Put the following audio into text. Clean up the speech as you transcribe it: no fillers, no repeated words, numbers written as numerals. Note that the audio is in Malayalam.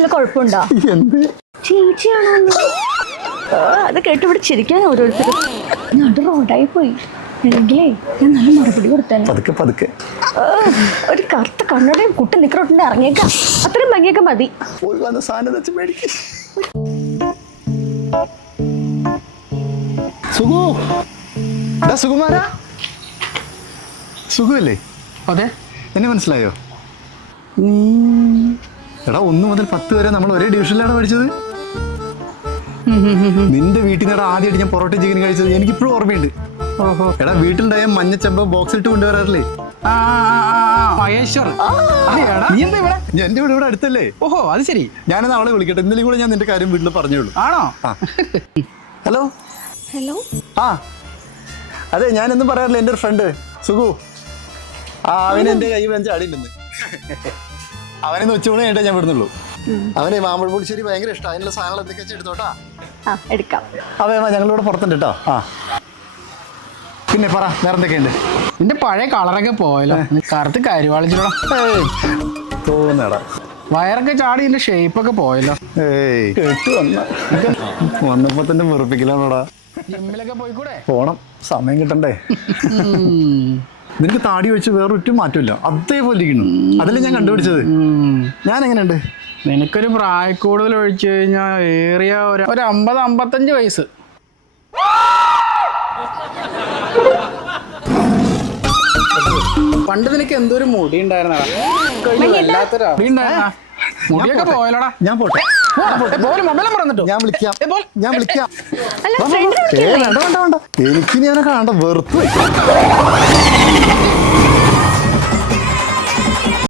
വല്ല കുഴപ്പമുണ്ടോ? ചേച്ചിയാണോ? അത് കേട്ടുപിടി ചിരിക്കാൻ ഓരോരുത്തരും. നടു റോഡായി പോയി. എങ്കിലേ ഞാൻ നല്ല മറുപടി കൊടുത്തേനെ. പതുക്കെ ഒരു കറുത്ത കണ്ണടയും കുട്ടി നിക്കറോട്ടിന്റെ ഇറങ്ങിയേക്കാം. അത്രയും ഭംഗിയൊക്കെ മതി. സുകുമാരാ, സുഖമല്ലേ? അതെ. എന്നെ മനസ്സിലായോ? എടാ 1 മുതൽ 10 വരെ നമ്മൾ ഒരേ ഡിവിഷനിലാണ് പഠിച്ചത്. നിന്റെ വീട്ടിൽ നിന്ന് ആദ്യമായിട്ട് ഞാൻ പൊറോട്ട ചിക്കൻ കഴിച്ചത് എനിക്കിപ്പോഴും ഓർമ്മയുണ്ട്. എടാ വീട്ടിലുണ്ടായ മഞ്ഞച്ചമ്പ് ബോക്സിലിട്ട് കൊണ്ടുവരാറില്ലേ? എന്റെ വീട് ഇവിടെ അടുത്തല്ലേ? ഓഹോ, അത് ശരി. ഞാനെന്നാ അവളെ വിളിക്കട്ടെ. ഇന്നലെ കൂടെ ഞാൻ നിന്റെ കാര്യം വീട്ടിൽ പറഞ്ഞോളൂ. ആണോ? Hello hello. അതെ, ഞാനെന്നും പറയാറില്ല. എൻ്റെ ഒരു ഫ്രണ്ട് സുഖു. അവന് എൻ്റെ കൈ വെഞ്ച് അടിയില്ലെന്ന്. അവനെന്ന് ഉച്ചമണി കഴിഞ്ഞിട്ടേ ഞാൻ വിടുന്നുള്ളൂ. അവനെ മാമ്പഴ പൊടിശ്ശേരി ഭയങ്കര ഇഷ്ടം. അതിനുള്ള സാധനങ്ങൾ എന്തൊക്കെ വെച്ചാൽ എടുത്തോട്ടാ. എടുക്കാം. ഞങ്ങളിവിടെ പുറത്തുണ്ട് കേട്ടോ. പിന്നെ പറ, വേറെ എന്തൊക്കെയുണ്ട്? നിന്റെ പഴയ കളറൊക്കെ പോയല്ലോ. കറുത്ത് കരുവാളിച്ചോടാ തോന്നടാ. വയറൊക്കെ ചാടി ഇതിന്റെ ഷേപ്പൊക്കെ പോയല്ലോ. കേട്ടു വന്നപ്പോ തന്നെ വെറുപ്പിക്കലാണോടാ. ജിമ്മിലൊക്കെ പോയിക്കൂടെ? പോണം, സമയം കിട്ടണ്ടേ. നിനക്ക് താടി വെച്ച് വേറൊരു മാറ്റമില്ല, അതേപോലെ ഇരിക്കുന്നു. അതല്ലേ ഞാൻ കണ്ടുപിടിച്ചത്. ഞാൻ എങ്ങനെയുണ്ട്? നിനക്കൊരു പ്രായക്കൂടുതൽ ഒഴിച്ചു കഴിഞ്ഞാൽ ഏറിയ ഒരു 50-55 വയസ്സ്. പണ്ട് നിനക്ക് എന്തോരു മുടി ഉണ്ടായിരുന്നടാ. മുടിയൊക്കെ പോയല്ലോടാ. ഞാൻ പോട്ടെ. മൊബൈലും പറഞ്ഞിട്ടോ. ഞാൻ വിളിക്കാം. വേണ്ട. എനിക്ക് നീ അവനെ കാണണ്ട, വെറുത്ത്.